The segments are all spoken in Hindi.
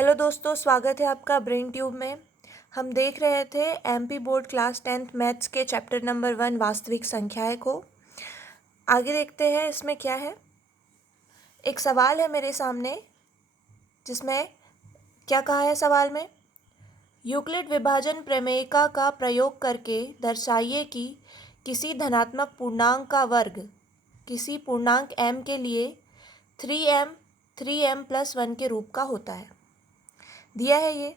हेलो दोस्तों, स्वागत है आपका ब्रेन ट्यूब में। हम देख रहे थे MP board class 10th maths के चैप्टर नंबर 1 वास्तविक संख्याएं को। आगे देखते हैं इसमें क्या है। एक सवाल है मेरे सामने जिसमें क्या कहा है सवाल में, यूक्लिड विभाजन प्रमेयिका का प्रयोग करके दर्शाइए कि किसी धनात्मक पूर्णांक का वर्ग किसी पूर्णांक m के लिए 3m के रूप का होता है। दिया है ये।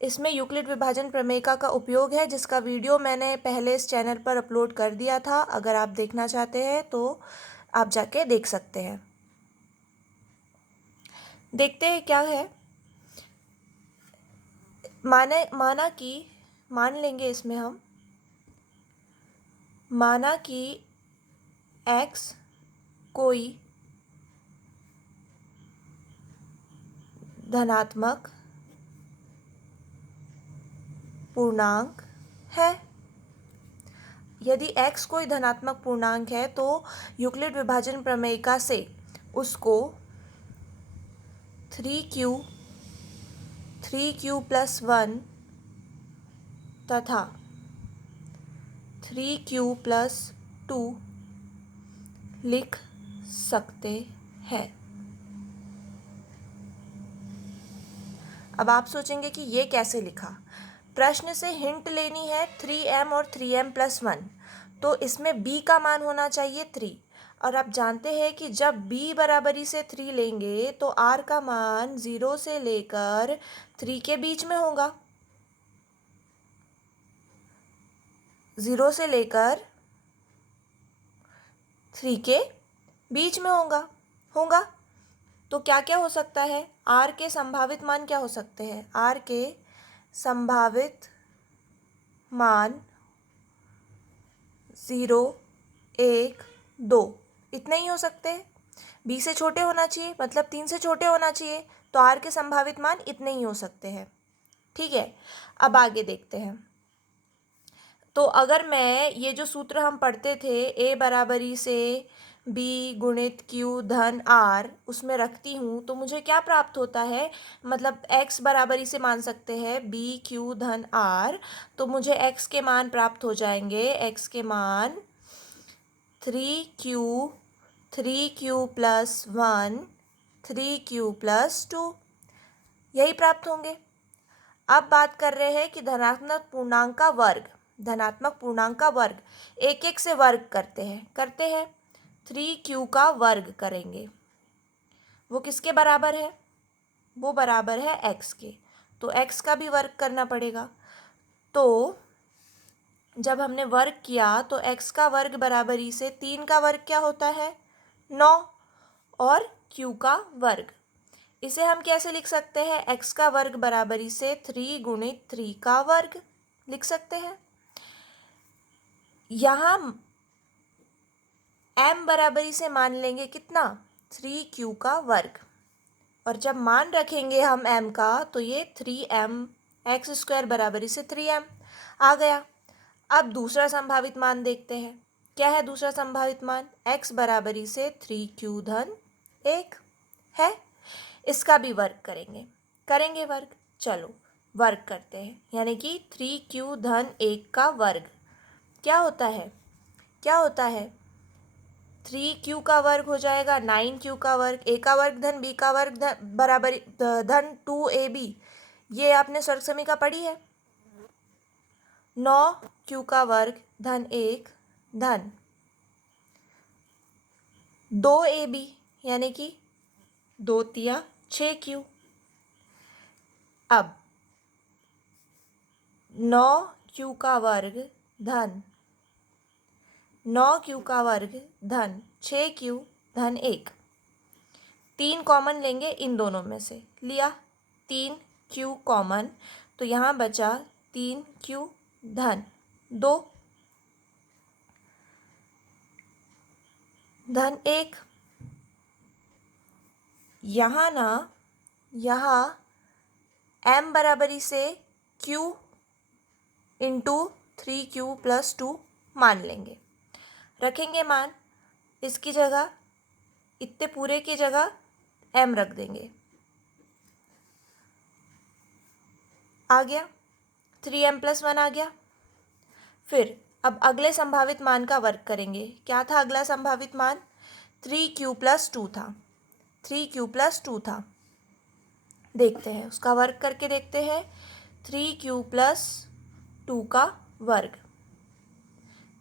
इसमें यूक्लिड विभाजन प्रमेयिका का उपयोग है, जिसका वीडियो मैंने पहले इस चैनल पर अपलोड कर दिया था। अगर आप देखना चाहते हैं तो आप जाके देख सकते हैं। देखते हैं क्या है। मान लेंगे इसमें हम माना कि x कोई धनात्मक पूर्णांक है। यदि x कोई धनात्मक पूर्णांक है तो यूक्लिड विभाजन प्रमेयिका से उसको 3q + 1 तथा 3q + 2 लिख सकते हैं। अब आप सोचेंगे कि ये कैसे लिखा। प्रश्न से हिंट लेनी है 3m और 3m + 1, तो इसमें b का मान होना चाहिए 3। और आप जानते हैं कि जब b बराबरी से 3 लेंगे तो r का मान 0 से लेकर 3 के बीच में होगा। 0 से लेकर 3 के बीच में होगा। तो क्या क्या हो सकता है, r के संभावित मान क्या हो सकते हैं। r के संभावित मान 0, 1, 2 इतने ही हो सकते हैं। b से छोटे होना चाहिए, मतलब 3 से छोटे होना चाहिए, तो r के संभावित मान इतने ही हो सकते हैं। ठीक है, अब आगे देखते हैं। तो अगर मैं ये जो सूत्र हम पढ़ते थे a बराबरी से b गुणित q धन r उसमें रखती हूँ तो मुझे क्या प्राप्त होता है, मतलब x बराबरी से मान सकते हैं b q धन r, तो मुझे x के मान प्राप्त हो जाएंगे। x के मान 3q + 1 3q + 2 यही प्राप्त होंगे। अब बात कर रहे हैं कि धनात्मक पूर्णांक का वर्ग एक एक से वर्ग करते हैं 3q का वर्ग करेंगे। वो किसके बराबर है, वो बराबर है x के, तो x का भी वर्ग करना पड़ेगा। तो जब हमने वर्ग किया तो x का वर्ग बराबरी से 3 का वर्ग क्या होता है 9 और q का वर्ग। इसे हम कैसे लिख सकते हैं, x का वर्ग बराबरी से 3 गुणित 3 का वर्ग लिख सकते हैं। यहाँ m बराबरी से मान लेंगे कितना 3q का वर्ग, और जब मान रखेंगे हम m का तो ये 3m x² बराबरी से 3m आ गया। अब दूसरा संभावित मान देखते हैं। क्या है दूसरा संभावित मान, x बराबरी से 3q धन 1 है। इसका भी वर्ग करेंगे वर्ग। चलो वर्ग करते हैं, यानी कि 3q धन 1 का वर्ग क्या होता है 3q का वर्ग हो जाएगा 9q का वर्ग, a का वर्ग धन b का वर्ग बराबर धन 2ab। ये आपने स्वर्ग समीका पढ़ी है। 9q का वर्ग धन 1 धन 2ab, यानी कि 2 तिया 6q। अब 9q का वर्ग धन 9q का वर्ग धन 6q धन 1, 3 कॉमन लेंगे इन दोनों में से, लिया 3q कॉमन, तो यहाँ बचा 3q धन 2 धन 1। यहाँ m बराबरी से q इंटू 3q + 2 मान लेंगे, रखेंगे मान। इसकी जगह इतने पूरे की जगह m रख देंगे। आ गया, 3m + 1 आ गया। फिर अब अगले संभावित मान का वर्ग करेंगे। क्या था अगला संभावित मान? 3q + 2 था, 3q + 2 था। देखते हैं, उसका वर्ग करके देखते हैं। 3q + 2 का वर्ग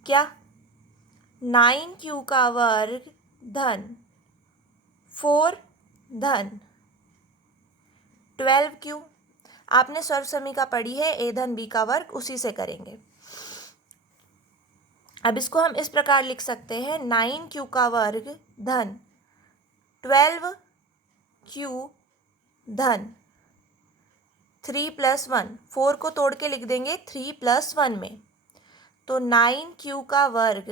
क्या? 9q का वर्ग धन 4 धन 12q। आपने सर्वसमीका पढ़ी है, a धन b का वर्ग, उसी से करेंगे। अब इसको हम इस प्रकार लिख सकते हैं, 9q का वर्ग धन 12q धन 3 + 1। 4 को तोड़ के लिख देंगे 3 + 1 में, तो 9q का वर्ग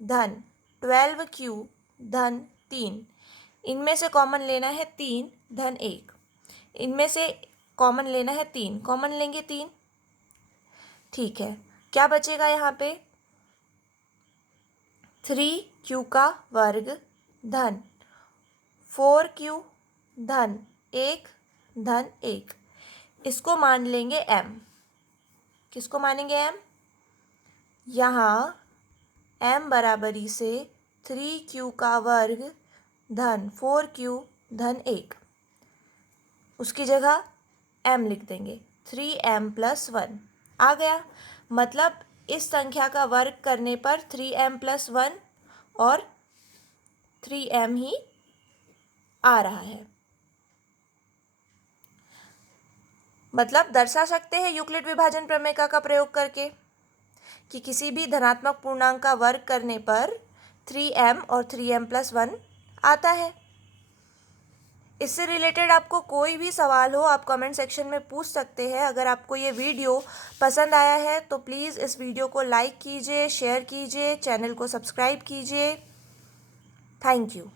धन 12q धन 3। इनमें से कॉमन लेना है 3 धन 1। इनमें से कॉमन लेना है 3, कॉमन लेंगे 3। ठीक है, क्या बचेगा यहाँ पे? 3q का वर्ग धन 4q धन 1 धन 1। इसको मान लेंगे m। किसको मानेंगे m? यहाँ m बराबरी से 3q का वर्ग धन 4q धन 1, उसकी जगह m लिख देंगे, 3m + 1 आ गया। मतलब इस संख्या का वर्ग करने पर 3m + 1 और 3m ही आ रहा है। मतलब दर्शा सकते हैं यूक्लिड विभाजन प्रमेय का प्रयोग करके कि किसी भी धनात्मक पूर्णांक का वर्ग करने पर 3m और 3m + 1 आता है। इससे रिलेटेड आपको कोई भी सवाल हो, आप कमेंट सेक्शन में पूछ सकते हैं। अगर आपको ये वीडियो पसंद आया है तो प्लीज़ इस वीडियो को लाइक कीजिए, शेयर कीजिए, चैनल को सब्सक्राइब कीजिए। Thank you.